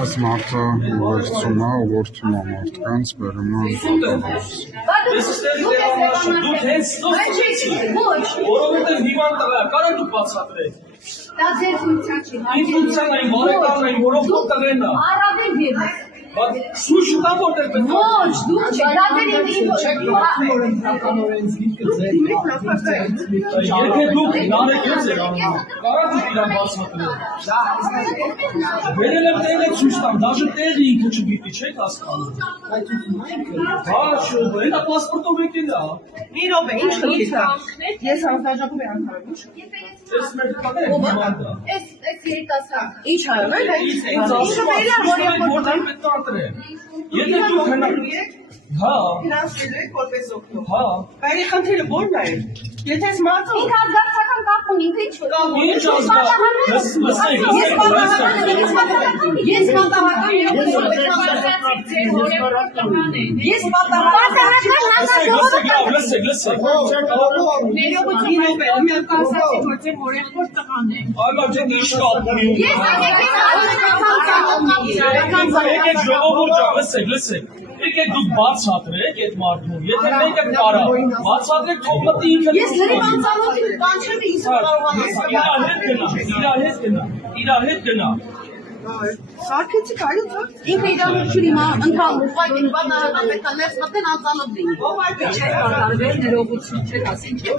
Այս մարդը ուղեկցում է ուղղորդում է մարդկանց բերում է որովհետև հիվանդ տղա կարա դուք բացատրեք Դա ձեր ֆունկցիան չի։ Ինչ ֆունկցիան այն բարեկամն այն որով տղեն է Առավել ևս։ Սույժ չկա որտեղ պետք է Ոչ, դուք չեք։ Դա ձեր Եթե դուք նարեկ ես եք անում, կարա դուք իրան բացատրեք Վերել եմ տեղը ցույց տամ, դաժե տեղը ինքը չգիտի, չեք հասկանում Հա, հենա պասպորտով եկել է Մի րոպե, ինչ խնդիր կա։ Ես հանձնաժողով եմ անդրադառնում։ Ես մեր տղան եմ հիվանդ է Այս երիտասարդ։ Ինչ արել եք։ Ինձ ասում է, որտեղ պետք է ատրեմ Եթե դուք հնարավոր Հա Ֆինանսելու եք որպես օգնող։ Հա Բայց խնդիրը ո՞րն է։ Եթե այս մարդը Ինքը ազգացական կապ ունի, ինքը ինչ որ։ Ինչ ազգա Ես պատահական Ես պատահական Լսեք Ներողություն ով կասացի որ ձեր հորեղբոր տղան է։ Այլավ ջան ինչ կապ ունի Ես Եկեք ժողովուրդ ջան, լսեք Եկեք դուք բացատրեք այդ մարդուն, եթե մեկը կարա, բացատրեք թող մտի ինքը Ես լրիվ անծանոթ եմ, բան չեմ ինձ Իրա հետ գնա Սարքեցիք այո թող ինքը իրավունքին հիմա ընդհանուր ուղղակի բանալական պետք է ներս մտեն անծանոթ լինի։ ով այդ Չէ, կատարվել ներողություն, չէ, ասին չէ։